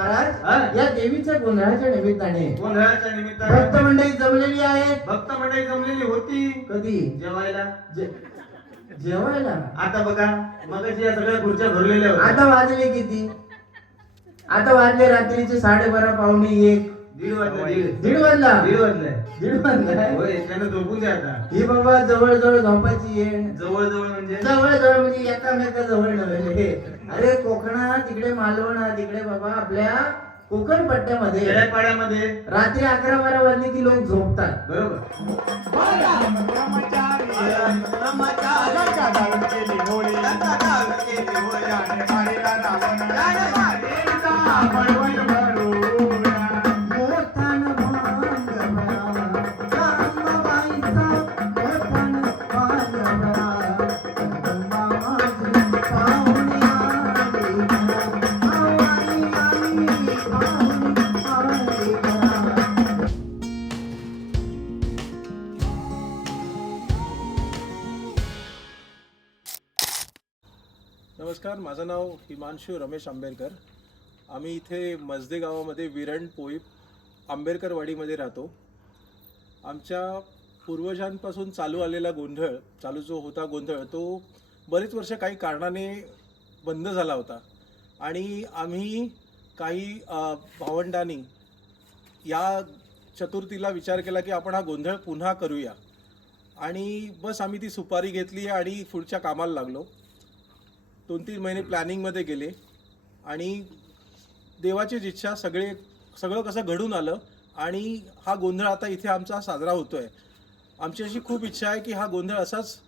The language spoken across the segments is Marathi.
महाराज या देवीच्या गोंधळाच्या निमित्ताने गोंधळाच्या भक्त मंडळी जमलेली आहेत. भक्त मंडळी जमलेली होती. कधी जेवायला. जेवायला. आता बघा मगाशी या सगळ्या खुर्च्या भरलेल्या होत्या. आता वाजले किती? आता वाजले रात्रीचे 12:30 पावणे 1. दीड वाजले. दीड वाजला. दीड वाजले. होय त्यानं झोपून द्या आता. ही बाबा जवळ झोपायची येण. जवळ म्हणजे एकामेका जवळ नव्हे. अरे कोकणात तिकडे मालवण तिकडे बाबा आपल्या कोकण पट्ट्यामध्ये खेड्यापाड्यामध्ये रात्री 11-12 वाजले की लोक झोपतात. बरोबर. नमस्कार, माझं नाव हिमांशू रमेश आंबेडकर. आम्ही इथे मजदे गावामध्ये विरण पोईप आंबेडकरवाडीमध्ये राहतो. आमच्या पूर्वजांपासून चालू आलेला गोंधळ, जो होता गोंधळ, तो बरेच वर्ष काही कारणाने बंद झाला होता आणि आम्ही काही भावंडांनी या चतुर्थीला विचार केला की आपण हा गोंधळ पुन्हा करूया आणि बस आम्ही ती सुपारी घेतली आणि पुढच्या कामाला लागलो. 2-3 महिने प्लॅनिंगमध्ये गेले आणि देवाचीच इच्छा सगळं कसं घडून आलं आणि हा गोंधळ आता इथे आमचा साजरा होतो आहे. आमची अशी खूप इच्छा आहे की हा गोंधळ असाच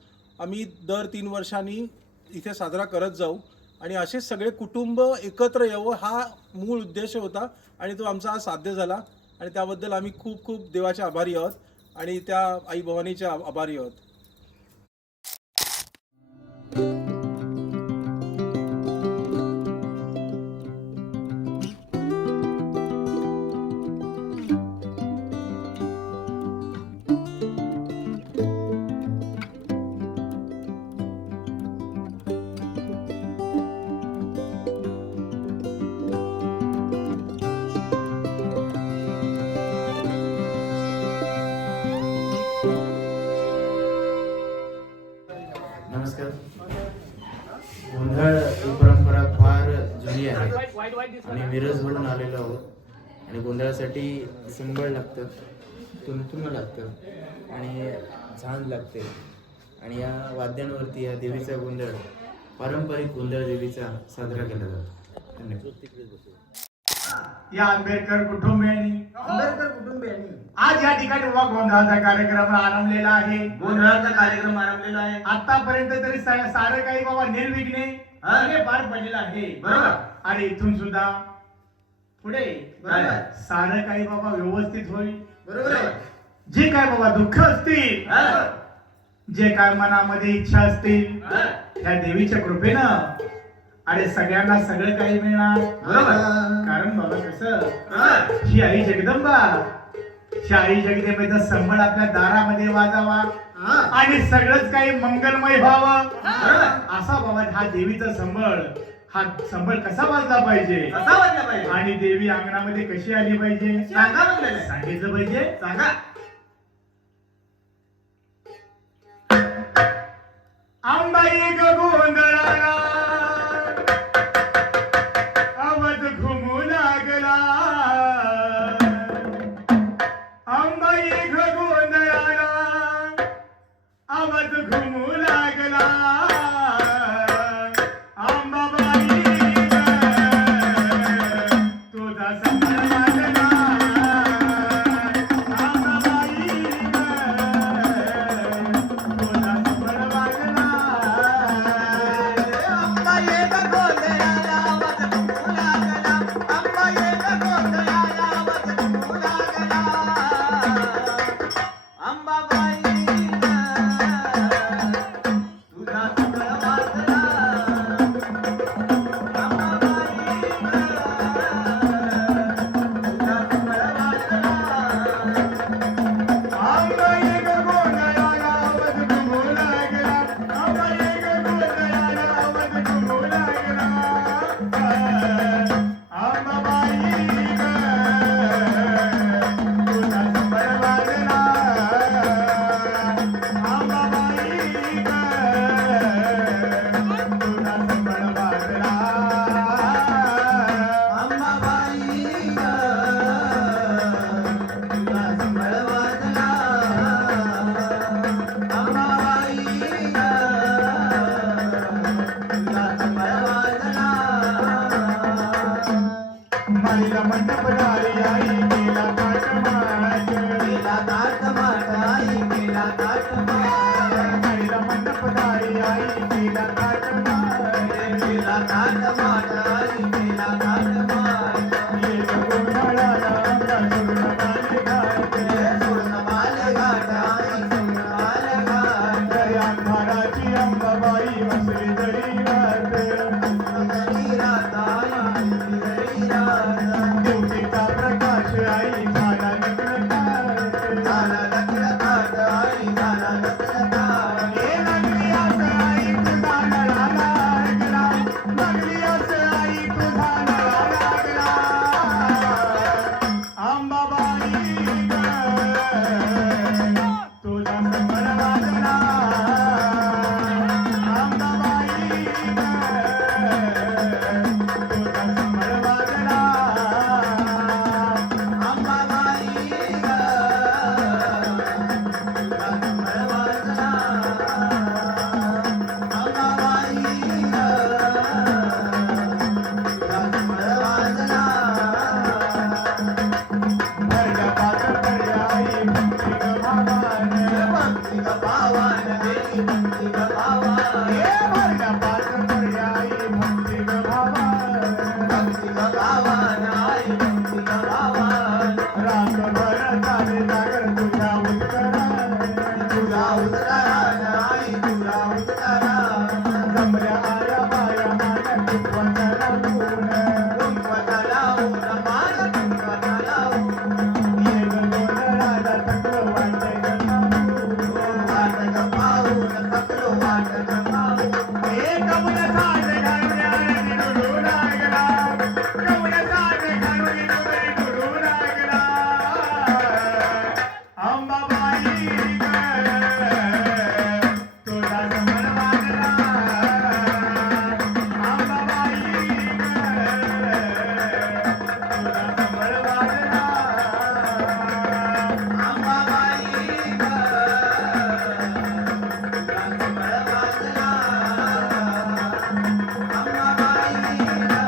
आम्ही दर 3 वर्षांनी इथे साजरा करत जाऊ आणि असेच सगळे कुटुंब एकत्र यावं, हा मूळ उद्देश होता आणि तो आमचा आज साध्य झाला आणि त्याबद्दल आम्ही खूप खूप देवाचे आभारी आहोत आणि त्या आई भवानीचे आभारी आहोत. नमस्कार. गोंधळ ही परंपरा फार जुनी आहे आणि मिरजवरून आलेलो आहोत आणि गोंधळासाठी संबळ लागतं, तुंतुण लागतं आणि झांज लागते आणि या वाद्यांवरती या देवीचा गोंधळ, पारंपरिक गोंधळ देवीचा साजरा केला जातो. धन्यवाद. या आंबेडकर कुटुंबियांनी आज या ठिकाणी गोंधळाचा कार्यक्रम आरंभलेला आहे. आतापर्यंत तरी सारं काही बाबा निर्विघ्ने पार पडलेलं आहे. बरोबर. आणि इथून सुद्धा पुढे सारं काही बाबा व्यवस्थित होईल. बरोबर. जे काय बाबा दुःख असतील, जे काय मनामध्ये इच्छा असतील, त्या देवीच्या कृपेनं अरे सगळ्यांना सगळं काही मिळणार. बरोबर. कारण बाबा कसं ही आई जगदंबा, ही आई जगदंबेचा संबळ आपल्या दारामध्ये वाजावा आणि सगळंच काही मंगलमय व्हावं. असा बाबा हा देवीचा संबळ, हा संबळ कसा वाजला पाहिजे आणि देवी अंगणामध्ये कशी आली पाहिजे सांगितलं पाहिजे. सांगा. आंबाई ग गोंधळाला आवाज घुमू लागला. आंबाई ग गोंधळाला आवाज घुमू लागला. आंबाबाई तुझा संबळ वाजला. आंबाबाई तुझा संबळ वाजला. माईला मंडप दारी आई केला ताटमाट केला ताटमाट आई केला ताटमाट माईला मंडप दारी आई केला ताटमाट केला ताटमाट आई केला ताटमाट येत गोंधळाला आंबा सोडून बालेघाट सोडून बालेघाट आई सोडून बालेघाट दर्या अंधाराची अंबाबाई बसली दरी रात दरी रात आई दरी रात देवतेचा प्रकाश आई झाला नग्नताट झाला लग्नताट आई झाला लग्नताट हे लागली असं आई तुझा नळा लागला लागली असं आई तुझा नळा लागला अंबाबाई ग तुझा संबळ वाजला अंबाबाई ग तुझा संबळ वाजला अंबाबाई ग तुझा संबळ वाजला अंबाबाई ग तुझा संबळ वाजला भरल्या पात्र पडल्या आई भक्ती ग भावान भक्ती ग भावान देवी भक्ती ग भावान हे भरल्या पात्र पडल्या आई भक्ती ग भावान भक्ती ग भावान आई भक्ती ग भावान रात्रभर झाले जागर तुझ्या उत्तरान तुझा उतरान आई तुझा उतरान जमल्या आया बाया माया कुंकवाचा लागून कुंकवाचा लावून मान कुंकवाचा लावून ये ग गोंधळाला थकलं वाटे ग थांबून. वाट ग पाहून थकलो वाट ग पाहून हे कमल साज घालून निडू लागला कमल साज घालून निडू लागला अंबाबाई ग तुझा समर वाजला अंबाबाई ग तुझा समर वाजला अंबाबाई ग तुझा संबळ वाजला अंबाबाई ग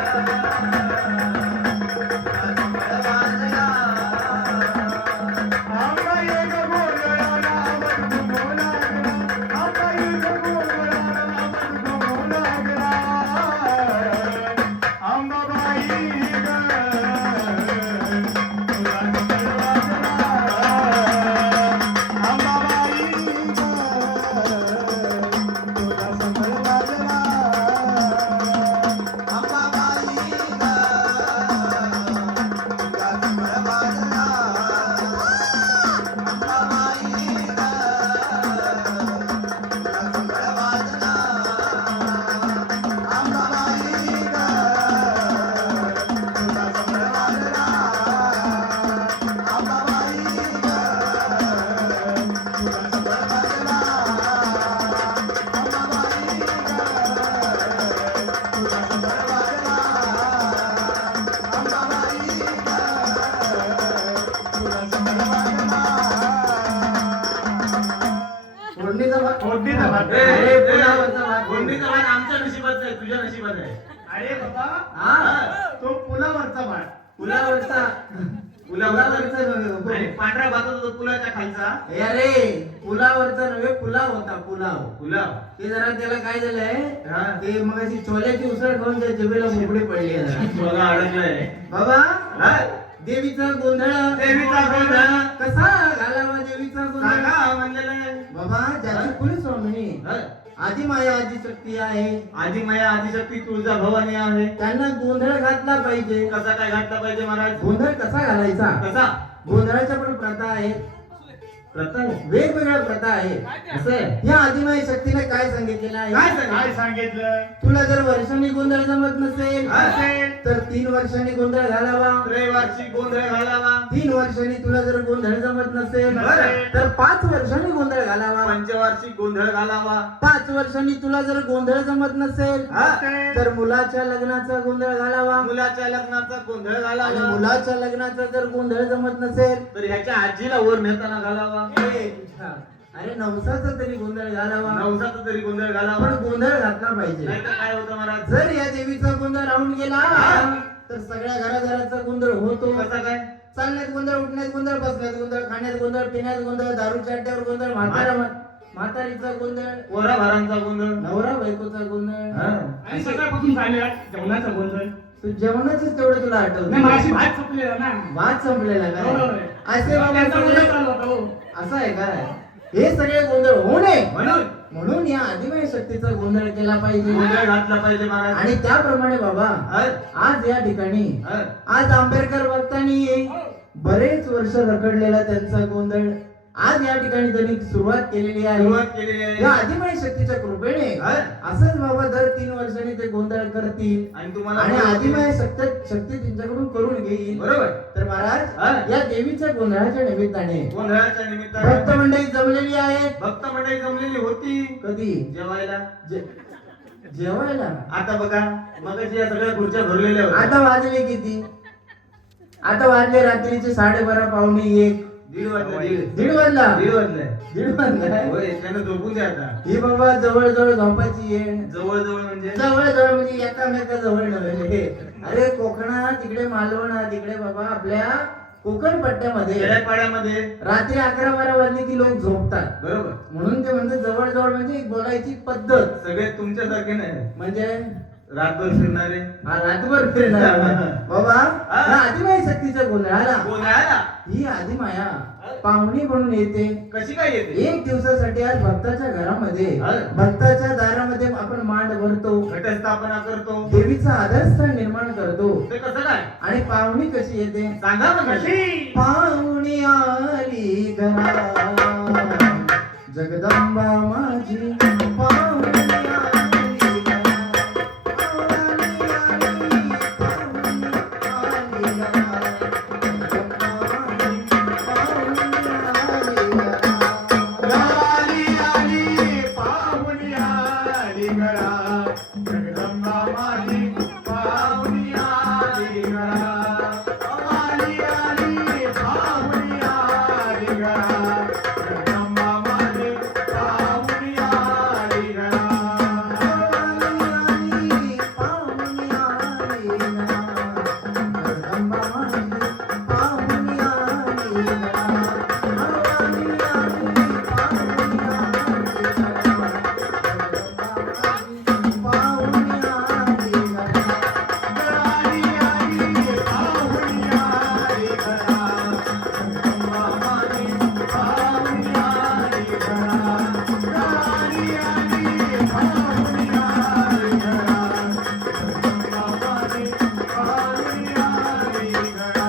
तुझा संबळ वाजला आंबा एक गोंधळाला बडगुमू लागला आंबा एक गोंधळाला बडगुमू लागला अंबाबाई ग तुझा संबळ वाजला अंबाबाई ग तुझा संबळ वाजला अंबाबाई ग तुझा संबळ वाजला अंबाबाई ग तुझा संबळ वाजला अंबाबाई ग तुझा संबळ वाजला अंबाबाई ग तुझा संबळ वाजला अंबाबाई ग तुझा संबळ वाजला अंबाबाई ग तुझा संबळ वाजला फोडणीचा भात फोडणीचा भात. अरे पुलावरचा भात फोडणीचा भात आमच्या नशिबात आहे तुझ्या नशिबात आहे अरे बाबा हा तो पुलावरचा भात पुलावरचा पुलावरचा नव्हे. आणि पांढरा भात होता तो पुलाच्या खालचा हे अरे पुलावरचा नव्हे पुलाव होता पुलाव पुलाव ते जरा त्याला काय झालंय हा. ते मग अशी छोल्याची उसळ खाऊन त्या जिभेला मोकळी पडली आहे जरा. मला अडकलंय बाबा हा? देवीचा गोंधळ देवीचा गोंधळ. कसा घालावा देवीचा गोंधळ सांगा म्हणलेलं आहे. बाबा ज्याची कुणी स्वामिनी हा? आधी माया आधी शक्ती आहे आदिमाया आदिशक्ती तुळजा भवानी आहे त्यांना गोंधळ घातला पाहिजे कसा काय घातला पाहिजे महाराज गोंधळ कसा घालायचा कसा गोंधळाच्या पण प्रथा आहेत प्रथा वेगवेगळ्या प्रथा आहेत असं आहे या आदिमाई शक्तीने काय सांगितलेलं आहे काय सांग काय सांगितलं तुला जर वर्षांनी गोंधळ जमत नसेल असेल तर 3 वर्षांनी गोंधळ घालावा रविवारची गोंधळ घालावा 3 वर्षांनी तुला जर गोंधळ जमत नसेल बरं. तर 5 वर्षांनी गोंधळ घालावा पंचवार्षिक गोंधळ घालावा 5 वर्षांनी तुला जर गोंधळ जमत नसेल हा? तर मुलाच्या लग्नाचा गोंधळ घालावा मुलाच्या लग्नाचा गोंधळ आणि घालावा मुलाच्या लग्नाचा जर गोंधळ जमत नसेल तर ह्याच्या आजीला वर नेताना घालावा अरे नवसाचा तरी गोंधळ घालावा नवसाचा तरी गोंधळ घालावा पण गोंधळ घातला पाहिजे नाही तर काय होतं महाराज जर या देवीचा गोंधळ राहून गेला तर सगळ्या घराघराचा गोंधळ होतो. कसा काय? चालण्यात गोंधळ, उठण्यात गोंधळ, बसण्यात गोंधळ, खाण्यात गोंधळ, पिण्यात गोंधळ, दारूच्या अड्ड्यावर गोंधळ, म्हातारीचा गोंधळ, पोराबारांचा गोंधळ. नवरा बायकोचा गोंधळ. हा. आणि सकाळपासून झालेला जेवणाचा गोंधळ. तू जेवणाचंच तेवढं तुला नाही आठवत माझी भात संपलेला ना. वाद संपलेला काय? होय. असे बाबा त्यांचा गोंधळ सगळे- चालू होता, हो. असं आहे काय? हे सगळे गोंधळ होऊ नये म्हणून म्हणून या आदिमाय शक्तीचा गोंधळ केला पाहिजे. गोंधळ घातला पाहिजे महाराज. आणि त्याप्रमाणे बाबा हा. आज या ठिकाणी हा. आज आंबेडकर भक्तांनी बरेच वर्ष रखडलेला त्यांचा गोंधळ आज या ठिकाणी त्यांनी सुरुवात केलेली आहे. सुरुवात केलेली या आहे. आदिमाय शक्तीच्या कृपेने हा. असंच बाबा दर 3 वर्षांनी ते गोंधळ करतील आणि तुम्हाला आणि आदिमाय शक्ती त्यांच्याकडून करून घेईल. बरोबर. तर महाराज हा. या देवीच्या गोंधळाच्या निमित्ताने गोंधळाच्या निमित्ताने भक्त मंडळी जमलेली आहेत. भक्त मंडळी जमलेली होती कधी जेवायला. जेवायला. आता बघा मगाशी या सगळ्या खुर्च्या भरलेल्या होत्या. आता वाजले किती? आता वाजले रात्रीचे 12:30 पावणे 1. 1:30 वाजले. 1:30 वाजला. 1:30 वाजले. 1:30 वाजला. होय त्यानं झोपून द्या आता. ही बाबा जवळ झोपायची येण. जवळ जवळ म्हणजे जवळ म्हणजे एकामेका जवळ नव्हे. अरे कोकणात तिकडे मालवणात तिकडे बाबा आपल्या कोकण पट्ट्यामध्ये खेड्यापाड्यामध्ये. रात्री 11-12 वाजले की लोक झोपतात. बरोबर. म्हणून ते म्हणतात जवळ म्हणजे एक बोलायची पद्धत. सगळे तुमच्यासारखे नाही. म्हणजे रातभर फिरणारे. रातभर फिरणार बाबा. हा. या आदिमाय शक्तीच्या गोंधळाला गोंधळाला ही आदिमाया पाहुणी म्हणून येते. कशी काय येते? 1 दिवसासाठी आज भक्ताच्या घरामध्ये हा. भक्ताच्या दारामध्ये आपण मांड भरतो. घटस्थापना करतो. देवीचा आदरस्थान निर्माण करतो. ते कसं काय? आणि पाहुणी कशी येते? सांगा मग कशी. कशी? पाहुणी आली घरा जगदंबा माझी पाहुणी आली घरा. पाहुणी आली, पाहुणी आली घरा. जगदंबा माझी पाहुणी आली घरा. आली आली पाहुणी आली घरा. जगदंबा माझी पाहुणी आली घरा. आली आली पाहुणी आली घरा. जगदंबा माझी पाहुणी आली घरा. आली आली पाहुणी आली घरा. जगदंबा माझी पाहुणी आली घरा. आली आली पाहुणी आली घरा. जगदंबा माझी पाहुणी आली घरा.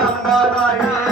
अंबाबाई